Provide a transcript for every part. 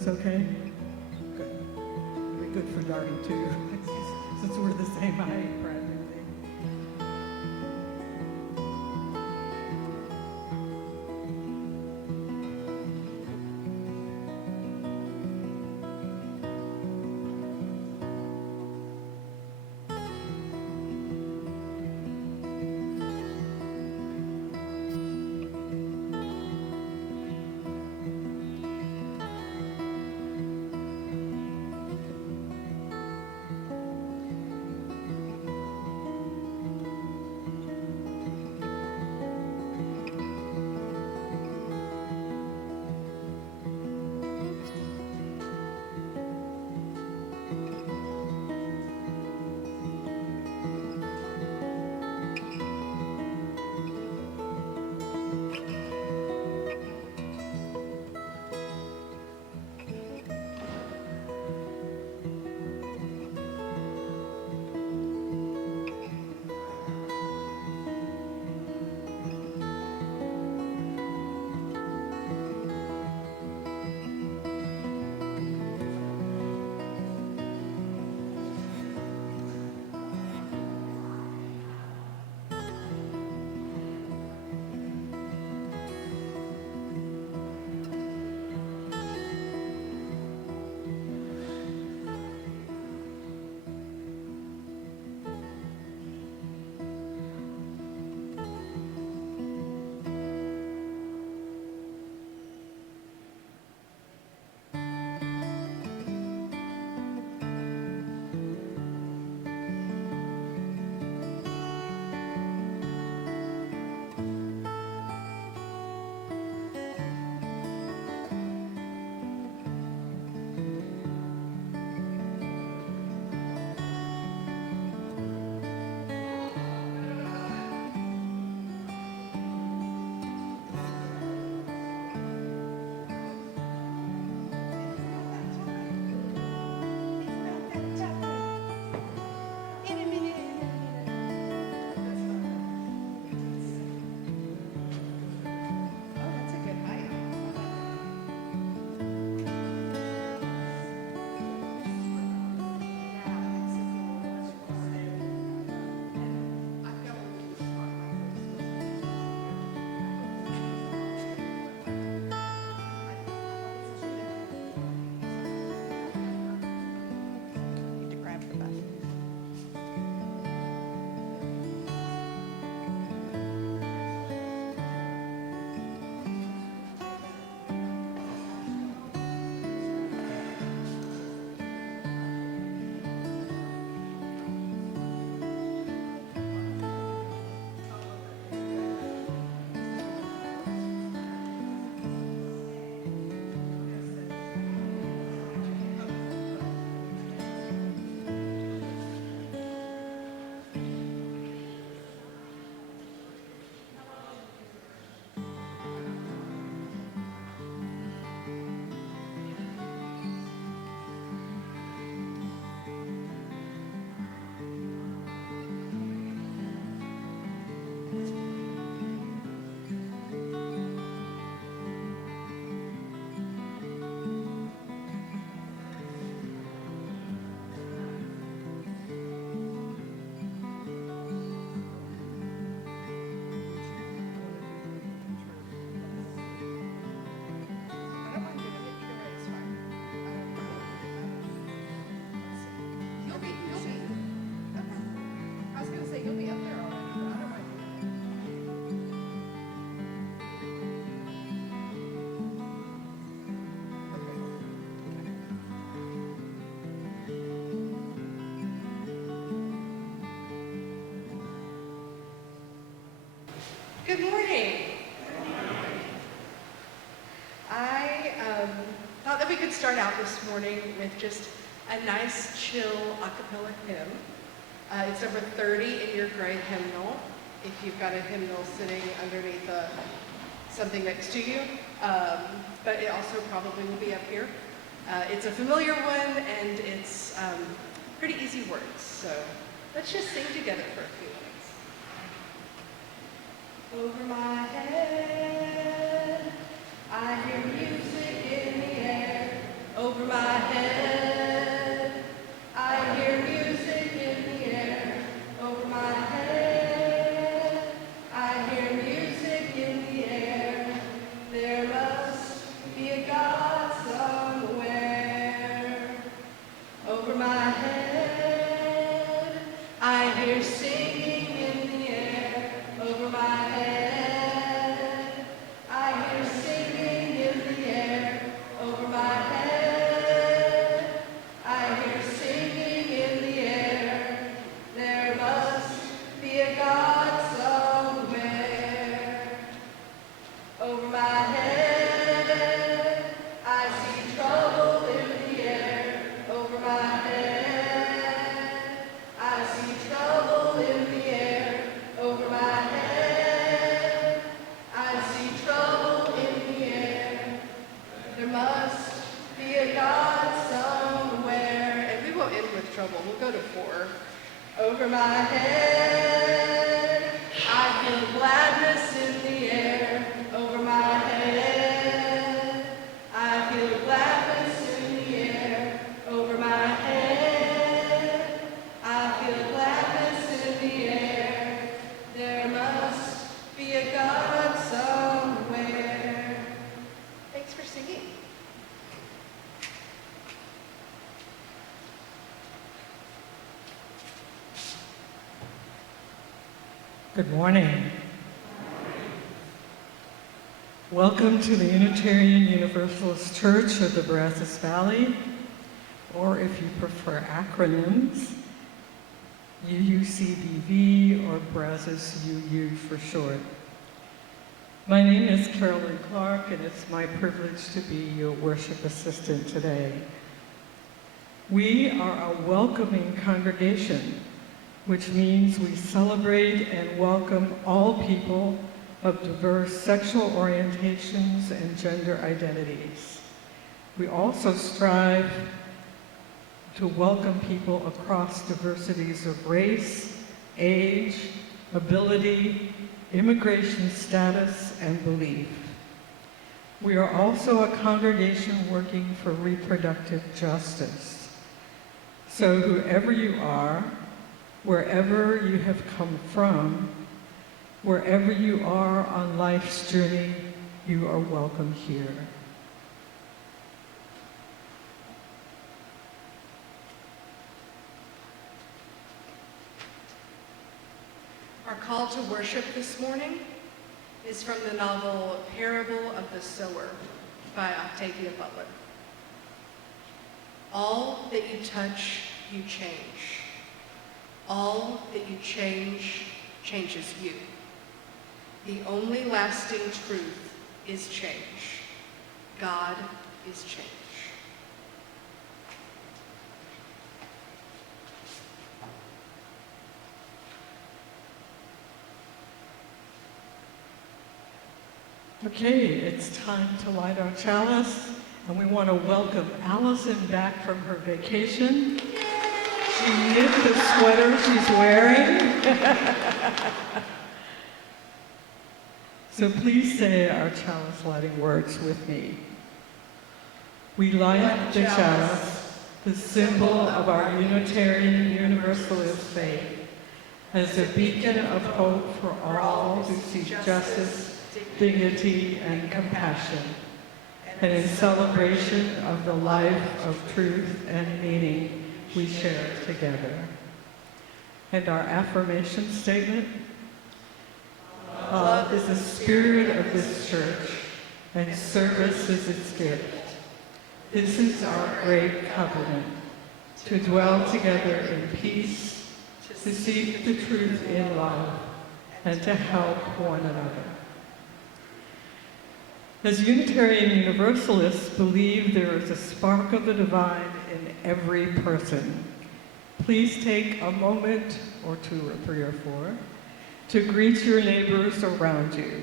this okay? Good. It'll be good for Darbi too, since we're the same height, practically. Good morning. I thought that we could start out this morning with just a nice, chill a cappella hymn. It's number 30 in your gray hymnal, if you've got a hymnal sitting underneath something next to you. But it also probably will be up here. It's a familiar one, and it's pretty easy words. So let's just sing together for a few minutes. Over my head, I hear music in the air. over my head. I hear music in the air over my head. I hear music in the air. There must be a God somewhere over my head. I hear singing in the air over my head. I hear singing in the air over my head. I hear singing in the air. There must be a God somewhere over my head. I see trouble in the air over my head. I see trouble in the air over my head. I see trouble in the air. There must be a God somewhere. And we won't end with trouble. We'll go to 4. Over my head. I feel gladness in the air over my head. I feel gladness in the air over my head. I feel gladness in the air. There must be a God somewhere. Thanks for singing. Good morning. Welcome to the Unitarian Universalist Church of the Brazos Valley, or if you prefer acronyms, UUCBV or Brazos UU for short. My name is Carolyn Clark, and it's my privilege to be your worship assistant today. We are a welcoming congregation, which means we celebrate and welcome all people of diverse sexual orientations and gender identities. We also strive to welcome people across diversities of race, age, ability, immigration status, and belief. We are also a congregation working for reproductive justice. So whoever you are, wherever you have come from, wherever you are on life's journey, you are welcome here. Our call to worship this morning is from the novel Parable of the Sower by Octavia Butler. All that you touch, you change. All that you change, changes you. The only lasting truth is change. God is change. Okay, it's time to light our chalice, and we want to welcome Allison back from her vacation. She knit the sweater she's wearing. So please say our chalice lighting words with me. We light the chalice, the symbol of our Unitarian Universalist faith, as a beacon of hope for all who seek justice, dignity, and compassion, and in celebration of the life of truth and meaning we share together. And our affirmation statement: love is the spirit of this church, and service is its gift. This is our great covenant, to dwell together in peace, to seek the truth in love, and to help one another. As Unitarian Universalists believe there is a spark of the divine in every person, please take a moment, or 2 or 3 or 4, to greet your neighbors around you.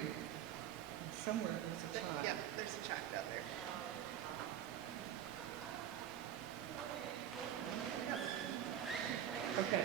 Somewhere there's a child. Yep, there's a child out there. Okay.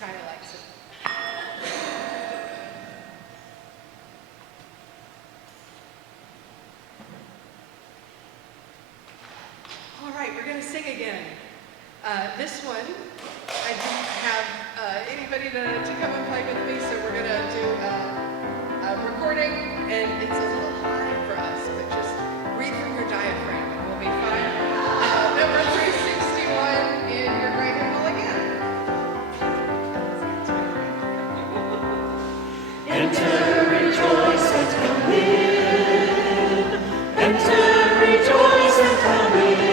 kind of likes it. All right, we're going to sing again. This one, I didn't have anybody to come and play with me, so we're going to do a recording, and it's a little high for us, but just breathe through your diaphragm, and we'll be fine. Number 361 in your great hymnal again. Enter, rejoice, and come in. Enter, rejoice, and come in.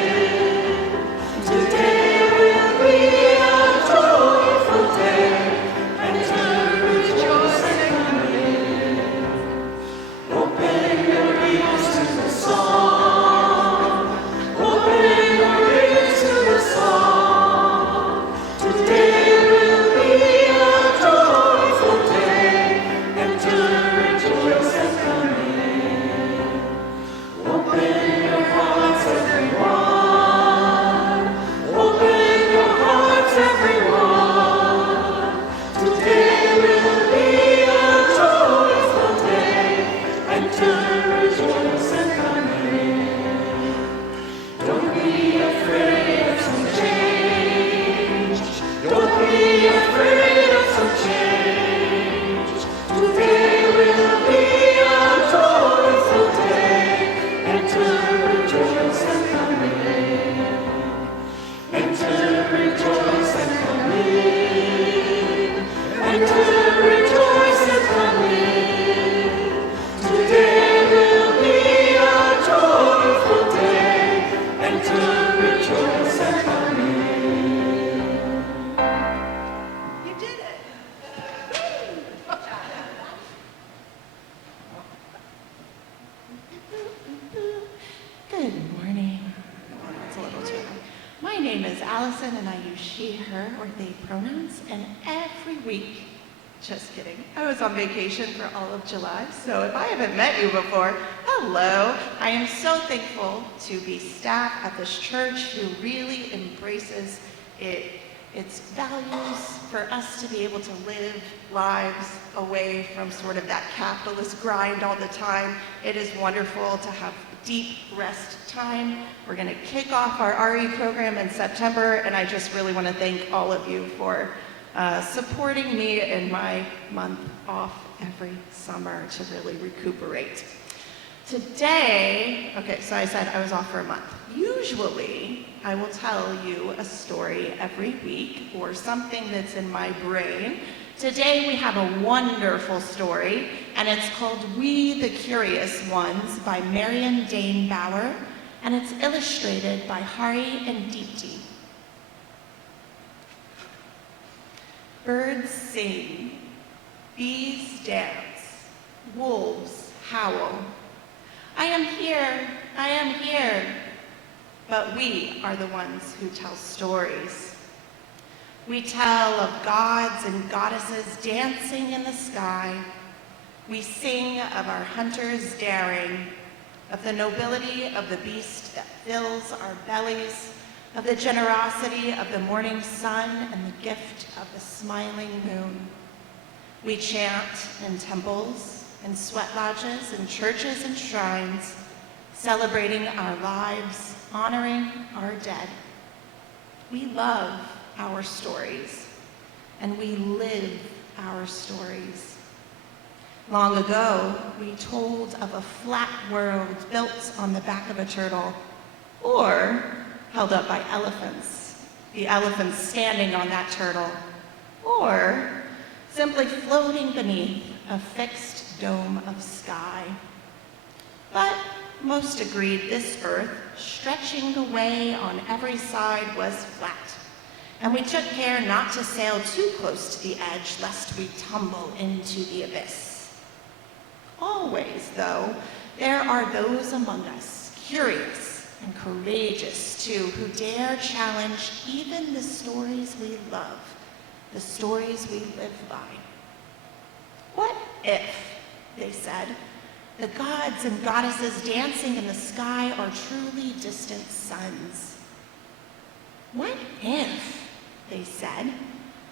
Today will be a joyful day. Enter, rejoice, and come in. Open your ears to the song. Open your ears to the song. Today will be a joyful day. Enter, rejoice, and come in. Open your hearts, everyone. Open your hearts, everyone. Today will be a joyful day. Enter, rejoice, and come in. Don't be afraid of some change. Don't be afraid of some change. Today will be a joyful day. Enter, rejoice, and come in. Enter, rejoice, and come in. Enter, rejoice, and come in. Today will be a joyful day. Enter, rejoice, and come in. You did it. Good morning. It's a little too high. My name is Allison, and I use she, her, or they pronouns. And every week, just kidding, I was on vacation for all of July, so if I haven't met you before, hello. I am so thankful to be staff at this church who really embraces its values for us to be able to live lives away from sort of that capitalist grind all the time. It is wonderful to have deep rest time. We're going to kick off our RE program in September, and I just really want to thank all of you for supporting me in my month off every summer to really recuperate. Today, okay, so I said I was off for a month. Usually, I will tell you a story every week or something that's in my brain. Today we have a wonderful story, and it's called We the Curious Ones by Marion Dane Bauer, and it's illustrated by Hari and Deepti. Birds sing, bees dance, wolves howl. I am here, but we are the ones who tell stories. We tell of gods and goddesses dancing in the sky. We sing of our hunters daring, of the nobility of the beast that fills our bellies, of the generosity of the morning sun and the gift of the smiling moon. We chant in temples, in sweat lodges, in churches and shrines, celebrating our lives, honoring our dead. We love our stories, and we live our stories. Long ago, we told of a flat world built on the back of a turtle, or held up by elephants, the elephants standing on that turtle, or simply floating beneath a fixed dome of sky. But most agreed this earth, stretching away on every side, was flat. And we took care not to sail too close to the edge, lest we tumble into the abyss. Always, though, there are those among us, curious and courageous too, who dare challenge even the stories we love, the stories we live by. What if, they said, the gods and goddesses dancing in the sky are truly distant suns? What if, they said,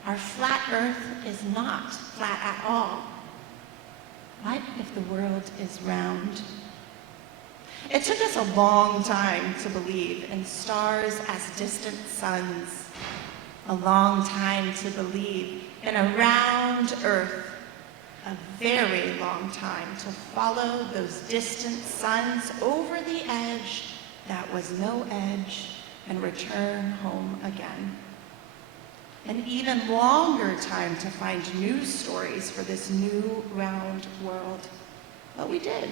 Our flat Earth is not flat at all. What if the world is round? It took us a long time to believe in stars as distant suns, a long time to believe in a round Earth, a very long time to follow those distant suns over the edge that was no edge and return home again. An even longer time to find news stories for this new round world. But we did.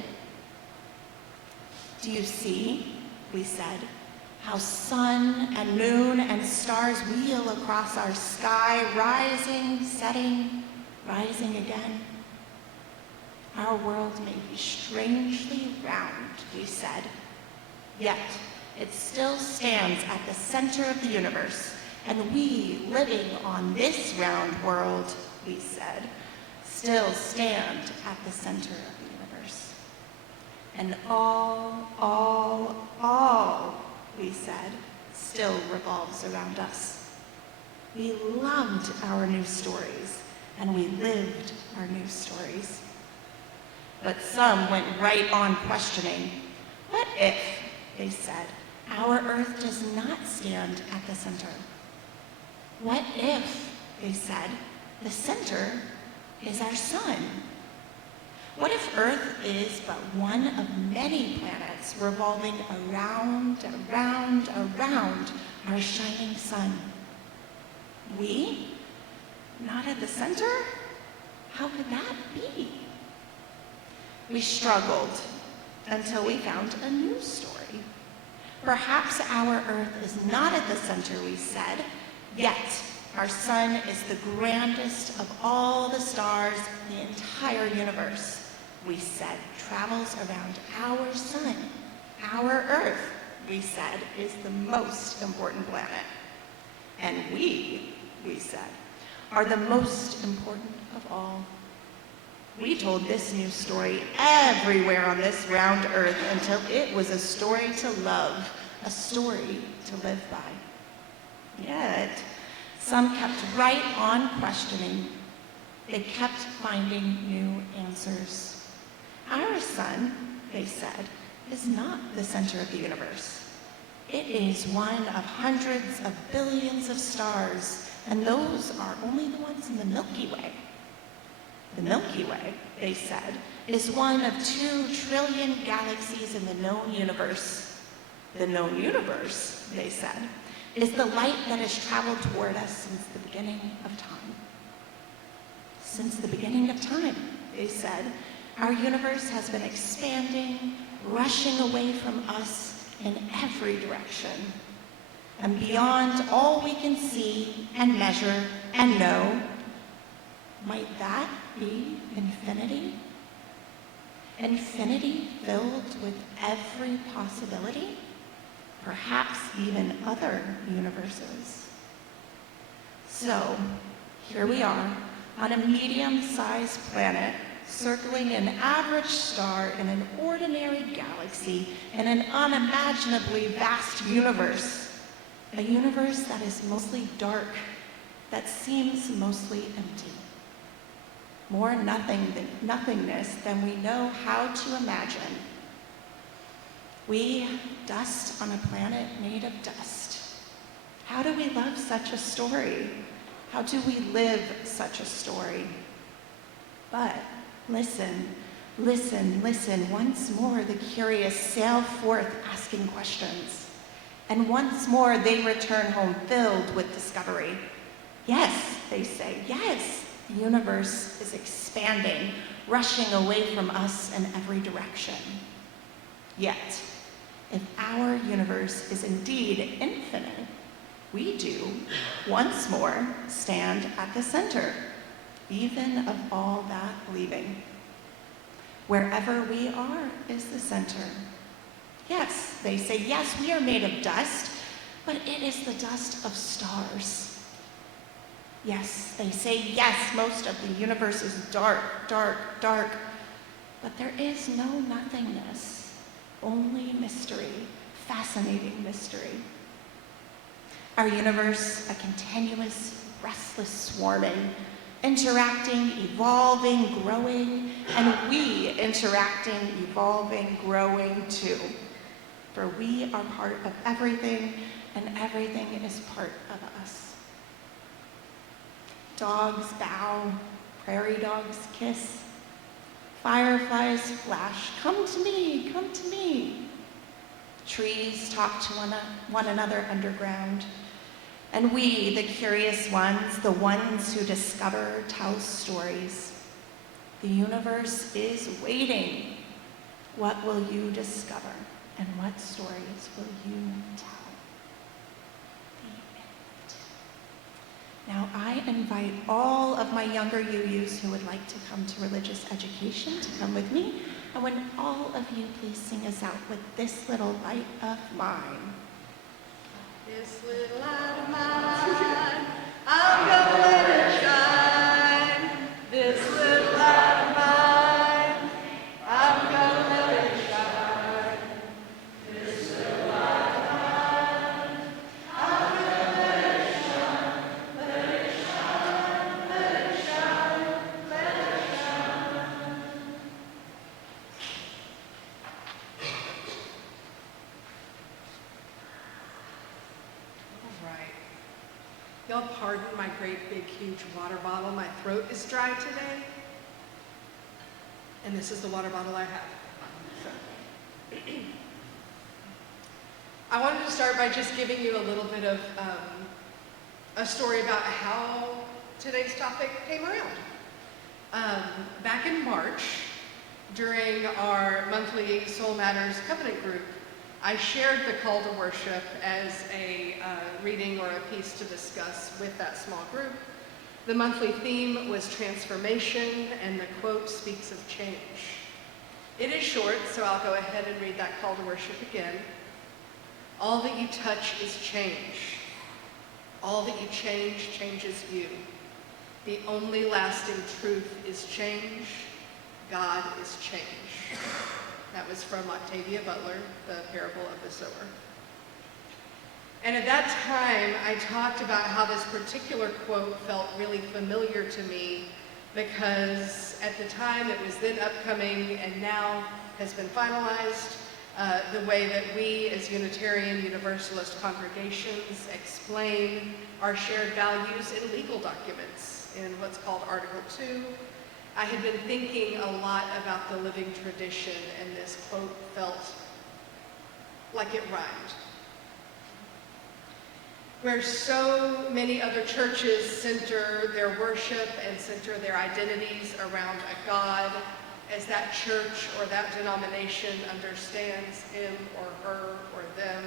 Do you see, we said, how sun and moon and stars wheel across our sky, rising, setting, rising again? Our world may be strangely round, we said, yet it still stands at the center of the universe. And we, living on this round world, we said, still stand at the center of the universe. And all, we said, still revolves around us. We loved our news stories, and we lived our news stories. But some went right on questioning. What if, they said, our Earth does not stand at the center? What if, they said, the center is our sun? What if Earth is but one of many planets revolving around our shining sun? We? Not at the center? How could that be? We struggled until we found a news story. Perhaps our Earth is not at the center, we said, yet our sun is the grandest of all the stars in the entire universe. We said, travels around our sun. Our Earth, we said, is the most important planet. And we said, are the most important of all. We told this news story everywhere on this round Earth until it was a story to love, a story to live by. Yet, some kept right on questioning. They kept finding new answers. Our sun, they said, is not the center of the universe. It is one of hundreds of billions of stars, and those are only the ones in the Milky Way. The Milky Way, they said, is one of 2 trillion galaxies in the known universe. The known universe, they said, is the light that has traveled toward us since the beginning of time. Since the beginning of time, they said, our universe has been expanding, rushing away from us in every direction. And beyond all we can see and measure and know, might that be infinity? Infinity filled with every possibility? Perhaps even other universes. So, here we are on a medium-sized planet circling an average star in an ordinary galaxy in an unimaginably vast universe. A universe that is mostly dark, that seems mostly empty. More nothingness than we know how to imagine. We, dust on a planet made of dust. How do we love such a story? How do we live such a story? But listen, once more the curious sail forth asking questions. And once more they return home filled with discovery. Yes, they say, yes, the universe is expanding, rushing away from us in every direction. Yet, if our universe is indeed infinite, we do, once more, stand at the center, even of all that leaving. Wherever we are is the center. Yes, they say, yes, we are made of dust, but it is the dust of stars. Yes, they say, yes, most of the universe is dark, but there is no nothingness, only mystery, fascinating mystery. Our universe, a continuous restless swarming, interacting, evolving, growing, and we interacting, evolving, growing too. For we are part of everything, and everything is part of us. Dogs bow, prairie dogs kiss, fireflies flash, come to me, come to me. Trees talk to one another underground. And we, the curious ones, the ones who discover, tell stories. The universe is waiting. What will you discover? And what stories will you tell? The end. Now I invite all of my younger UUs who would like to come to religious education to come with me. And would all of you please sing us out with This Little Light of Mine. This little light of mine, I'm gonna let it shine. This little light of mine, I'm gonna let it shine. This little light of mine, I'm gonna let it shine. Let it shine, let it shine, let it shine. All right. Y'all pardon my great big huge water bottle. My throat is dry today. And this is the water bottle I have. So. I wanted to start by just giving you a little bit of a story about how today's topic came around. Back in March, during our monthly Soul Matters Covenant group, I shared the call to worship as a reading or a piece to discuss with that small group. The monthly theme was transformation, and the quote speaks of change. It is short, so I'll go ahead and read that call to worship again. All that you touch is change. All that you change changes you. The only lasting truth is change. God is change. That was from Octavia Butler, the parable of the sower. And at that time, I talked about how this particular quote felt really familiar to me because at the time it was then upcoming and now has been finalized, the way that we as Unitarian Universalist congregations explain our shared values in legal documents in what's called Article 2. I had been thinking a lot about the living tradition, and this quote felt like it rhymed. Where so many other churches center their worship and center their identities around a God, as that church or that denomination understands him or her or them.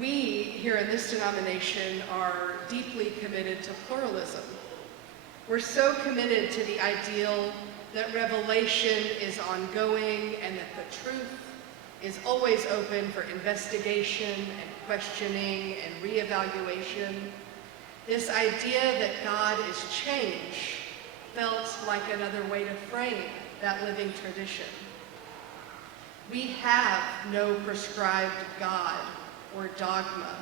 We here in this denomination are deeply committed to pluralism. We're so committed to the ideal that revelation is ongoing and that the truth is always open for investigation and questioning and reevaluation. This idea that God is change felt like another way to frame that living tradition. We have no prescribed God or dogma,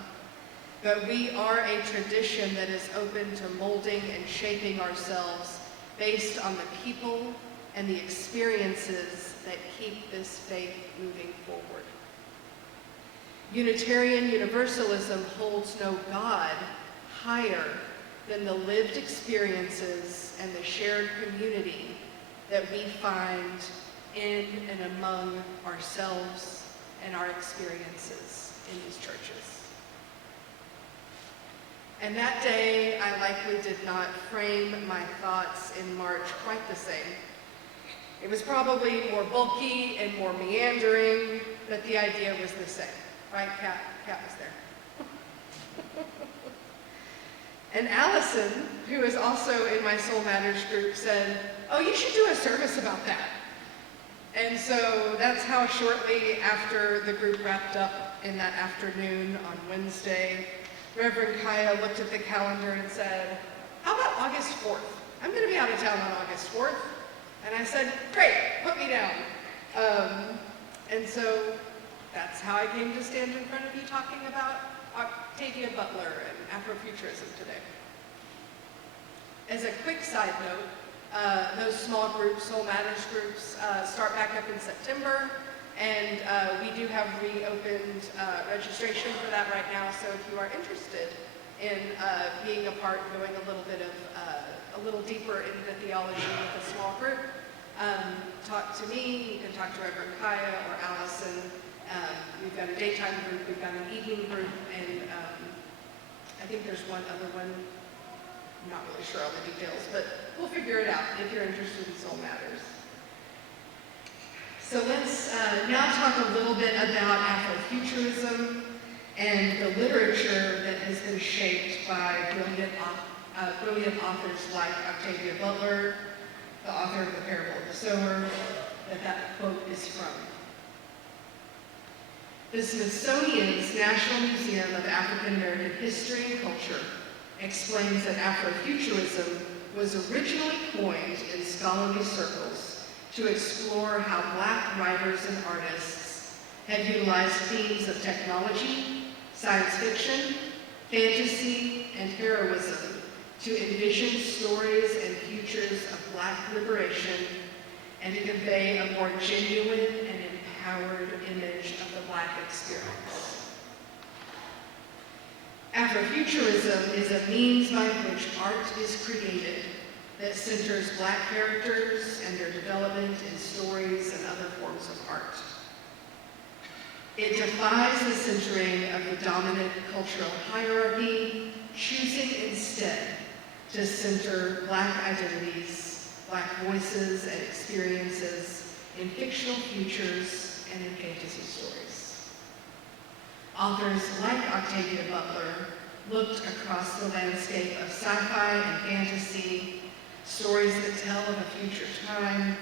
but we are a tradition that is open to molding and shaping ourselves based on the people and the experiences that keep this faith moving forward. Unitarian Universalism holds no God higher than the lived experiences and the shared community that we find in and among ourselves and our experiences in these churches. And that day, I likely did not frame my thoughts in March quite the same. It was probably more bulky and more meandering, but the idea was the same. Right, Kat? Kat was there. And Allison, who is also in my Soul Matters group, said, "Oh, you should do a service about that." And so that's how shortly after the group wrapped up in that afternoon on Wednesday, Reverend Kaya looked at the calendar and said, "How about August 4th? I'm going to be out of town on August 4th. And I said, "Great, put me down." And so that's how I came to stand in front of you talking about Octavia Butler and Afrofuturism today. As a quick side note, those small groups, Soul Matters groups, start back up in September, and we do have reopened registration for that right now, so if you are interested in being a part, going a little deeper into the theology with a small group, talk to me. You can talk to Reverend Kaya or Allison. We've got a daytime group, we've got an evening group, and I think there's one other one. I'm not really sure all the details, but we'll figure it out if you're interested in Soul Matters. So let's now talk a little bit about Afrofuturism and the literature that has been shaped by brilliant authors like Octavia Butler, the author of The Parable of the Sower, that quote is from. The Smithsonian's National Museum of African American History and Culture explains that Afrofuturism was originally coined in scholarly circles to explore how Black writers and artists had utilized themes of technology, science fiction, fantasy, and heroism to envision stories and futures of Black liberation and to convey a more genuine and empowered image of the Black experience. Afrofuturism is a means by which art is created that centers Black characters and their development in stories and other forms of art. It defies the centering of the dominant cultural hierarchy, choosing instead to center Black identities, Black voices and experiences in fictional futures and in fantasy stories. Authors like Octavia Butler looked across the landscape of sci-fi and fantasy, stories that tell of a future time,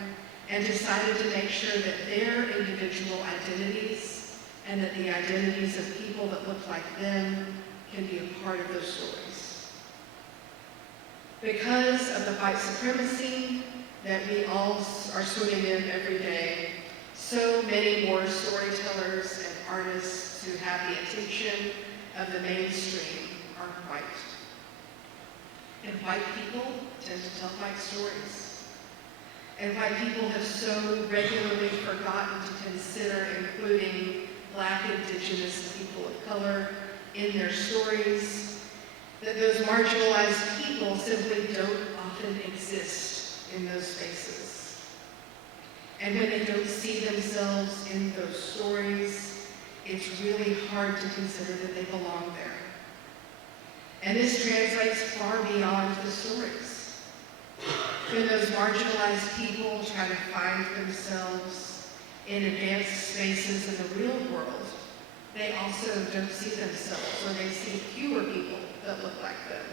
and decided to make sure that their individual identities and that the identities of people that look like them can be a part of those stories. Because of the white supremacy that we all are swimming in every day, so many more storytellers and artists who have the attention of the mainstream are white. And white people tend to tell white stories. And white people have so regularly forgotten to consider including Black, Indigenous, people of color in their stories, that those marginalized people simply don't often exist in those spaces. And when they don't see themselves in those stories, it's really hard to consider that they belong there. And this translates far beyond the stories. When those marginalized people try to find themselves in advanced spaces in the real world, they also don't see themselves, or they see fewer people that look like them.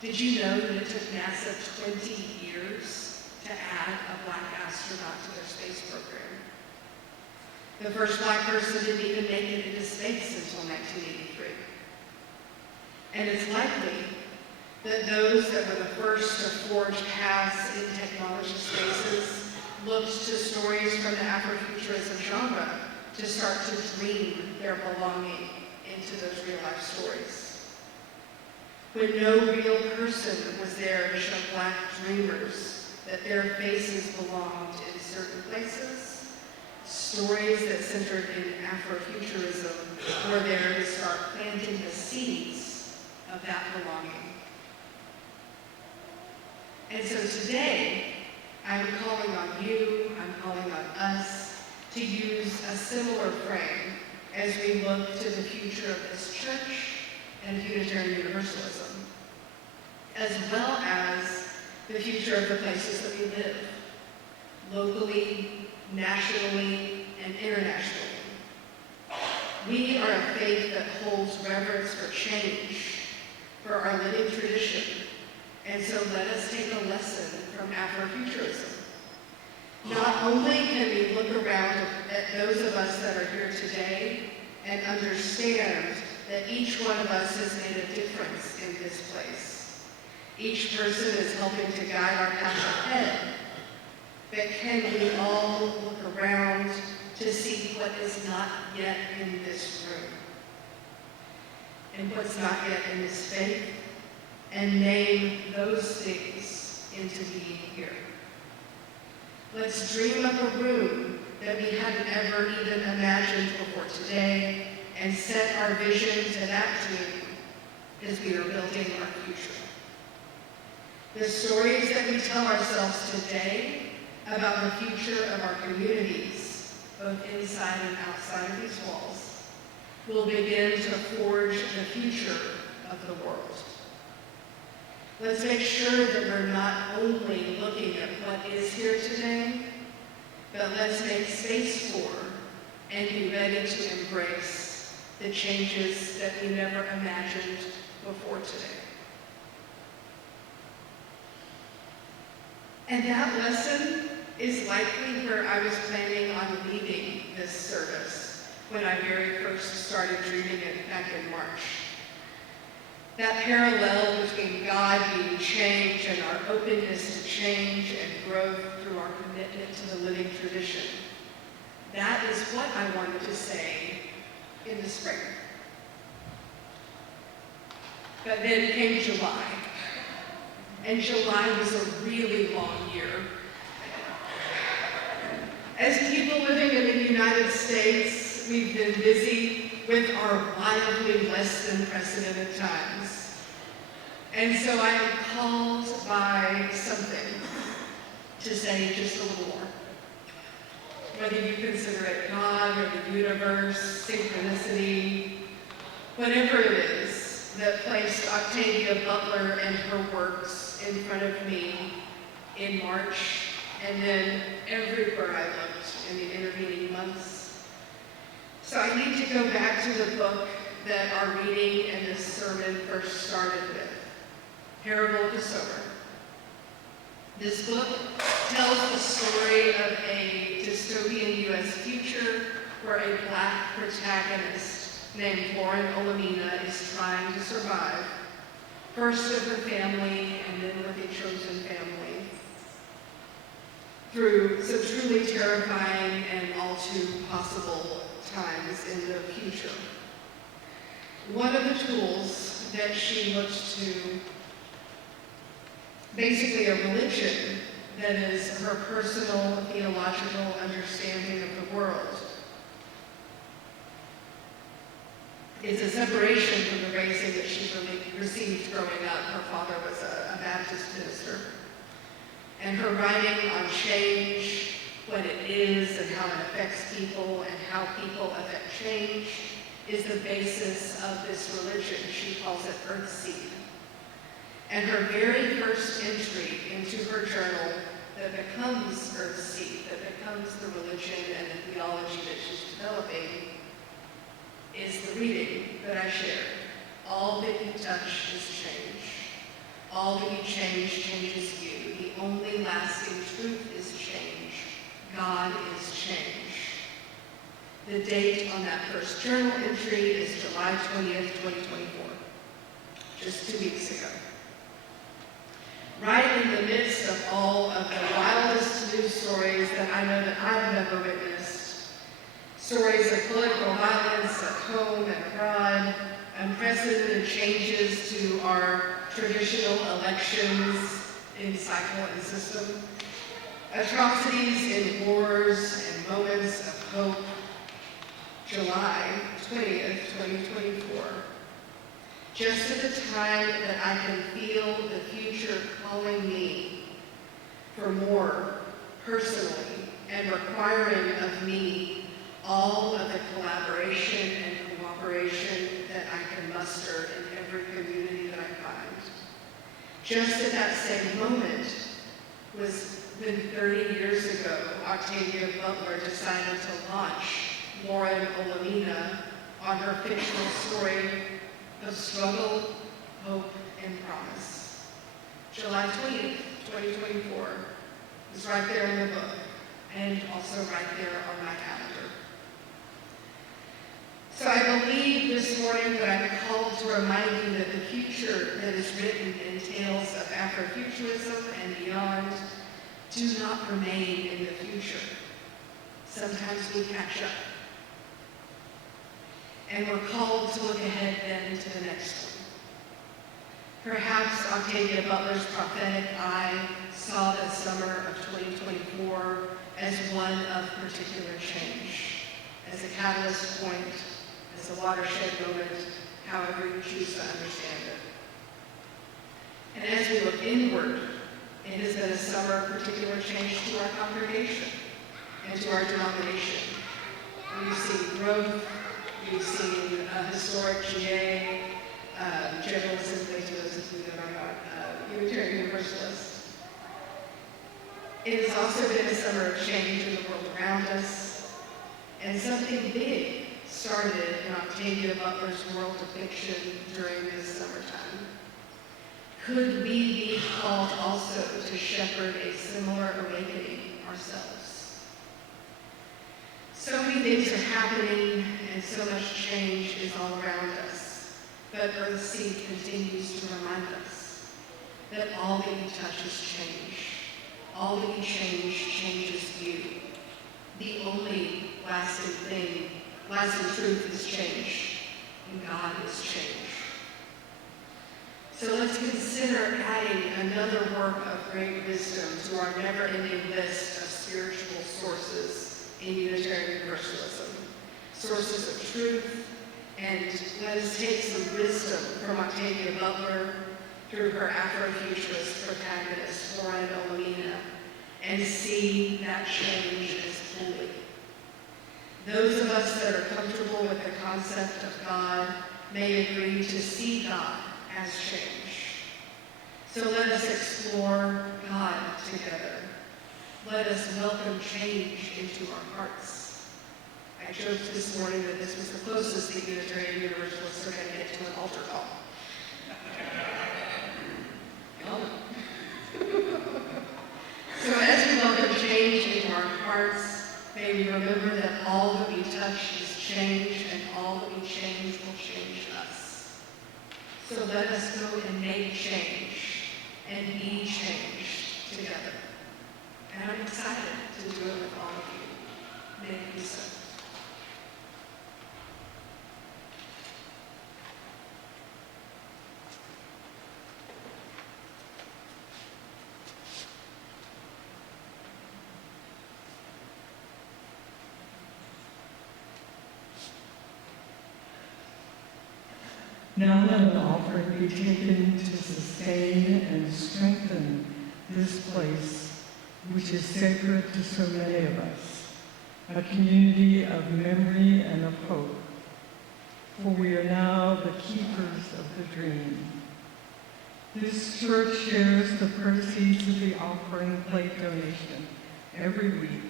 Did you know that it took NASA 20 years to add a Black astronaut to their space program? The first Black person didn't even make it into space until 1983. And it's likely that those that were the first to forge paths in technology spaces looked to stories from the Afrofuturism genre to start to dream their belonging into those real-life stories. When no real person was there to show Black dreamers that their faces belonged in certain places, stories that centered in Afrofuturism were there to start planting the seeds of that belonging. And so today, I'm calling on you, I'm calling on us to use a similar frame as we look to the future of this church and Unitarian Universalism, as well as the future of the places that we live, locally, nationally, and internationally. We are a faith that holds reverence for change, for our living tradition, and so let us take a lesson from Afrofuturism. Not only can we look around at those of us that are here today and understand that each one of us has made a difference in this place. Each person is helping to guide our path ahead, but can we all look around to see what is not yet in this room? and what's not yet in his faith, and name those things into being here. Let's dream up a room that we hadn't ever even imagined before today, and set our vision to that dream as we are building our future. The stories that we tell ourselves today about the future of our communities, both inside and outside of these walls, will begin to forge the future of the world. Let's make sure that we're not only looking at what is here today, but let's make space for and be ready to embrace the changes that we never imagined before today. And that lesson is likely where I was planning on leaving this service when I very first started dreaming it back in March. That parallel between God being change and our openness to change and growth through our commitment to the living tradition. That is what I wanted to say in the spring. But then came July. And July was a really long year. As people living in the United States, we've been busy with our wildly less than precedented times. And so I am called by something to say just a little more. Whether you consider it God or the universe, synchronicity, whatever it is that placed Octavia Butler and her works in front of me in March, and then everywhere I looked in the intervening months. So I need to go back to the book that our reading and this sermon first started with, Parable of the Sower. This book tells the story of a dystopian U.S. future where a Black protagonist named Lauren Olamina is trying to survive, first with her family and then with a chosen family, through some truly terrifying and all too possible times in the future. One of the tools that she looked to, basically a religion that is her personal theological understanding of the world, is a separation from the raising that she received growing up. Her father was a Baptist minister. And her writing on change, what it is and how it affects people and how people affect change, is the basis of this religion. She calls it Earthseed. And her very first entry into her journal that becomes Earthseed, that becomes the religion and the theology that she's developing, is the reading that I shared. All that you touch is change. All that you change changes you. The only lasting truth is change. God is change. The date on that first journal entry is July 20th, 2024, just 2 weeks ago. Right in the midst of all of the wildest news stories that I know that I've never witnessed, stories of political violence at home and abroad, unprecedented changes to our traditional elections in cycle and system, atrocities in wars and moments of hope. July 20th, 2024. Just at the time that I can feel the future calling me for more personally and requiring of me all of the collaboration and cooperation that I can muster in every community that I find. Just at that same moment was when 30 years ago, Octavia Butler decided to launch Lauren Olamina on her fictional story of struggle, hope, and promise. July 20th, 2024 is right there in the book, and also right there on my calendar. So I believe this morning that I'm called to remind you that the future that is written in tales of Afrofuturism and beyond do not remain in the future. Sometimes we catch up. and we're called to look ahead then to the next one. Perhaps Octavia Butler's prophetic eye saw the summer of 2024 as one of particular change, as a catalyst point, as a watershed moment, however you choose to understand it. And as we look inward, it has been a summer of particular change to our congregation and to our denomination. We've seen growth, we've seen a historic GA, General Assembly, to those of you that are not Unitarian Universalists. It has also been a summer of change in the world around us, and something big started in Octavia Butler's world of fiction during this summertime. Could we be called also to shepherd a similar awakening ourselves? So many things are happening and so much change is all around us. But Earthseed continues to remind us that all that you touch is change. All that you change changes you. The only lasting thing, lasting truth is change. And God is change. So let's consider adding another work of great wisdom to our never-ending list of spiritual sources in Unitarian Universalism. Sources of truth, and let us take some wisdom from Octavia Butler through her Afro-futurist protagonist, Lauren Olamina, and see that change as holy. Those of us that are comfortable with the concept of God may agree to see God as change. So let us explore God together. Let us welcome change into our hearts. I joked this morning that this was the closest the Unitarian Universalists are going to get to an altar call. So as we welcome change into our hearts, may we remember that all that we touch is change, and all that we change will change us. So let us go and make change and be changed together. And I'm excited to do it with all of you. May it be so. Now let an offering be taken to sustain and strengthen this place, which is sacred to so many of us, a community of memory and of hope. For we are now the keepers of the dream. This church shares the proceeds of the offering plate donation every week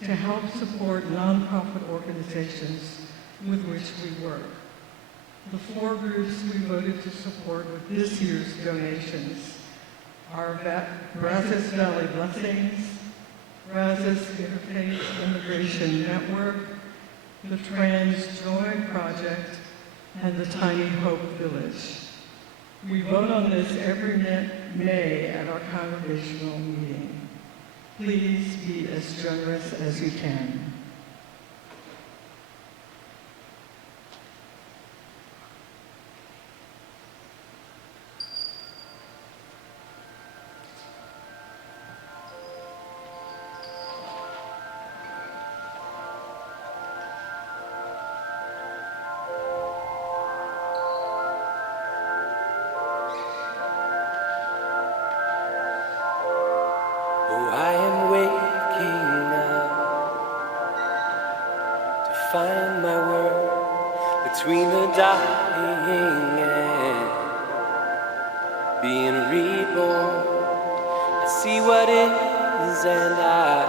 to help support nonprofit organizations with which we work. The four groups we voted to support with this year's donations are Brazos Valley Blessings, Brazos Interfaith Immigration Network, the Trans Joy Project, and the Tiny Hope Village. We vote on this every May at our congregational meeting. Please be as generous as you can. Find my word between the dying and being reborn. I see what is and I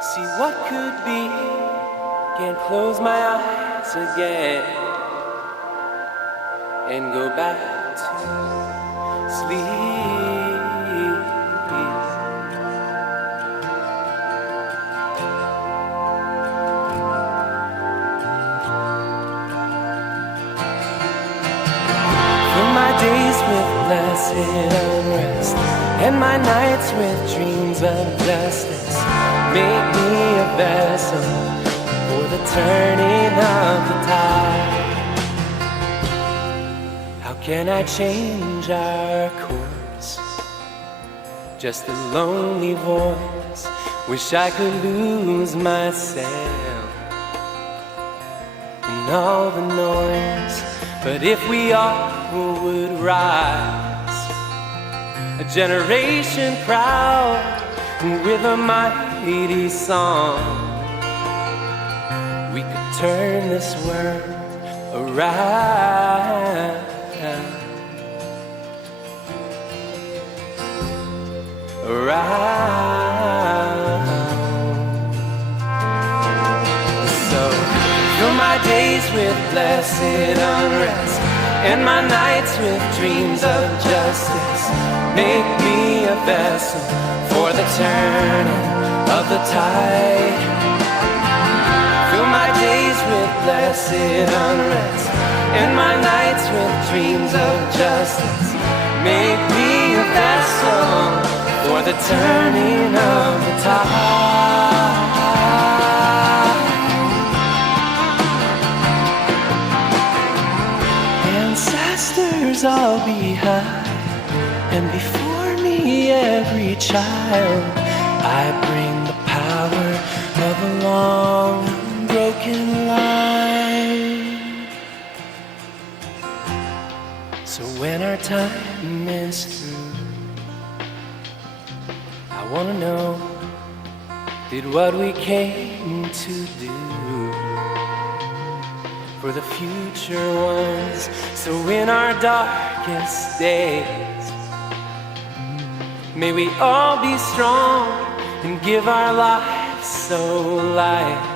see what could be. Can't close my eyes again and go back to sleep. Days with blessed unrest, and my nights with dreams of justice. Make me a vessel for the turning of the tide. How can I change our course? Just a lonely voice, wish I could lose myself in all the noise. But if we all would rise, a generation proud with a mighty song, we could turn this world around. So fill my days with blessed unrest, and my nights with dreams of justice. Make me a vessel for the turning of the tide. Fill my days with blessed unrest, and my nights with dreams of justice. Make me a vessel for the turning of the tide. Ancestors all behind, and before me every child. I bring the power of a long unbroken line. So when our time is through, I wanna know, did what we came to do for the future ones. So in our darkest days, may we all be strong and give our lives so life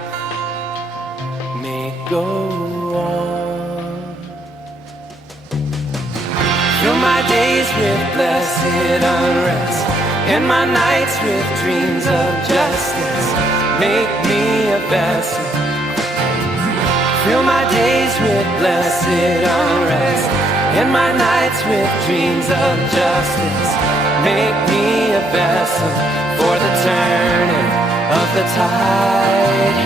may go on. Fill my days with blessed unrest, and my nights with dreams of justice. Make me a vessel. Fill my days with blessed unrest, and my nights with dreams of justice. Make me a vessel for the turning of the tide.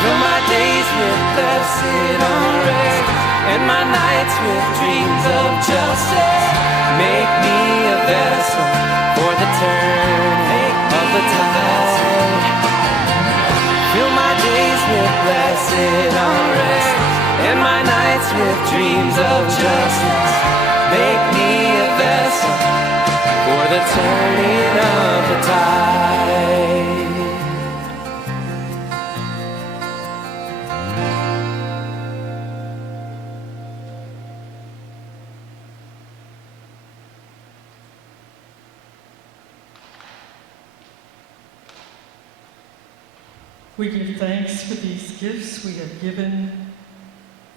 Fill my days with blessed unrest, and my nights with dreams of justice. Make me a vessel for the turning of the tide. Fill my days with blessed unrest, and my nights with dreams of justice. Make me a vessel for the turning of the tide. We give thanks for these gifts we have given,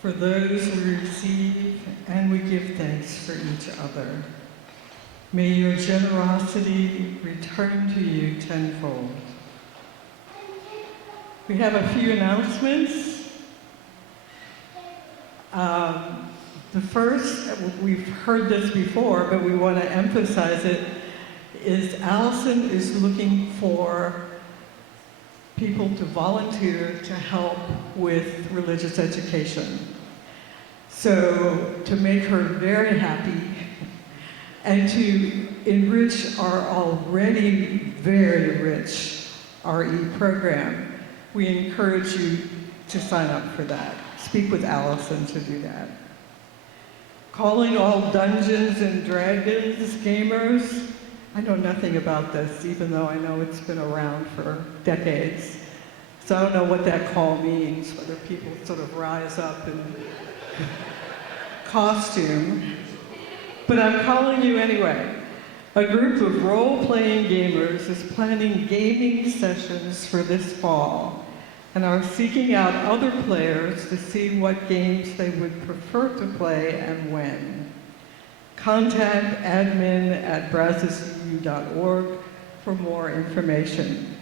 for those we receive, and we give thanks for each other. May your generosity return to you tenfold. We have a few announcements. The first, we've heard this before, but we want to emphasize it, is Allison is looking for people to volunteer to help with religious education. So to make her very happy and to enrich our already very rich RE program, we encourage you to sign up for that. Speak with Allison to do that. Calling all Dungeons and Dragons gamers. I know nothing about this, even though I know it's been around for decades. So I don't know what that call means, whether people sort of rise up in costume. But I'm calling you anyway. A group of role-playing gamers is planning gaming sessions for this fall and are seeking out other players to see what games they would prefer to play and when. Contact admin@brazos.org for more information.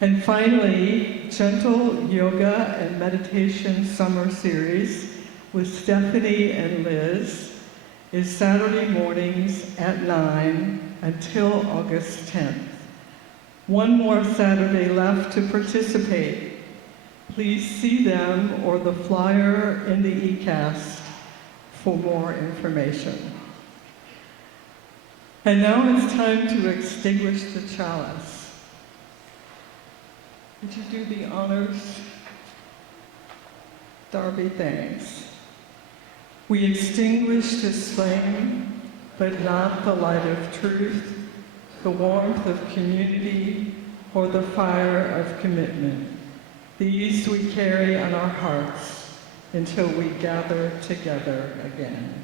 And finally, Gentle Yoga and Meditation Summer Series with Stephanie and Liz is Saturday mornings at 9 until August 10th. One more Saturday left to participate. Please see them or the flyer in the eCast for more information. And now it's time to extinguish the chalice. Would you do the honors? Darbi, thanks. We extinguish this flame, but not the light of truth, the warmth of community, or the fire of commitment. These we carry on our hearts until we gather together again.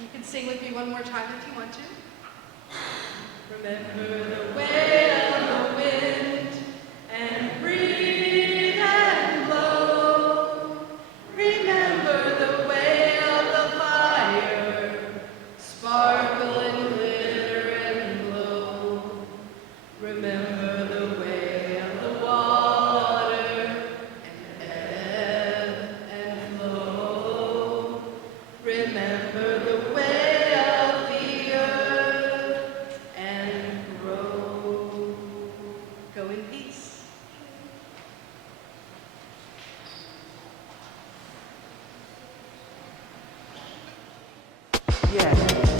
You can sing with me one more time if you want to. Remember the way of the wind and breathe and blow. Remember the way of the fire, sparkle and glitter and glow. Remember the way of the water and ebb and flow. Remember the way of the earth and grow. Go in peace. Yeah.